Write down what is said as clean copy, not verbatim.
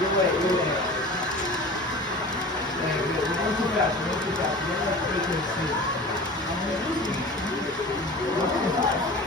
wait, wait, wait. Wait, we're going too fast. We're going too fast. We're going to wait till it's